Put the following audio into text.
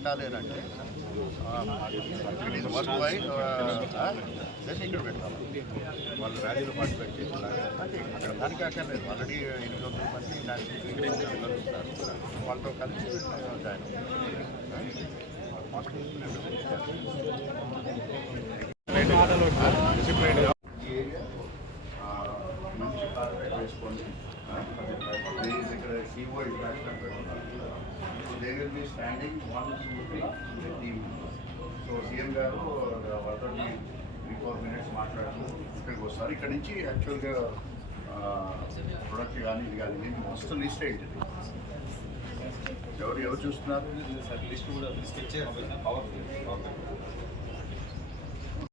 పెట్టాలి అని అంటే వర్క్ బై దెన్ ఇక్కడ పెట్టాలి. వాళ్ళు ర్యాలీలో పార్టిసిపేట్ చేసేలాగా అక్కడ దానికి అక్కర్లేదు. ఆల్రెడీ 800 మంది నేషనల్ వాళ్ళతో కలిసి జాయిన్ డిసిప్లైన్ మంచి కార్పొరేట్ వేసుకోండి. ఇక్కడ సిఓ ఇంట్రాక్షన్ పెట్టుకున్నారు. So they will be standing 1 2 3 team. So CM గారు వాళ్ళతో 3-4 మినిట్స్ మాట్లాడుతూ ఇక్కడికి వస్తారు. ఇక్కడ నుంచి యాక్చువల్గా ప్రొడక్ట్ కానీ ఇది కానీ నేను మొత్తం లిస్ట్ ఏంటి ఎవరు చూస్తున్నారు? లిస్ట్ కూడా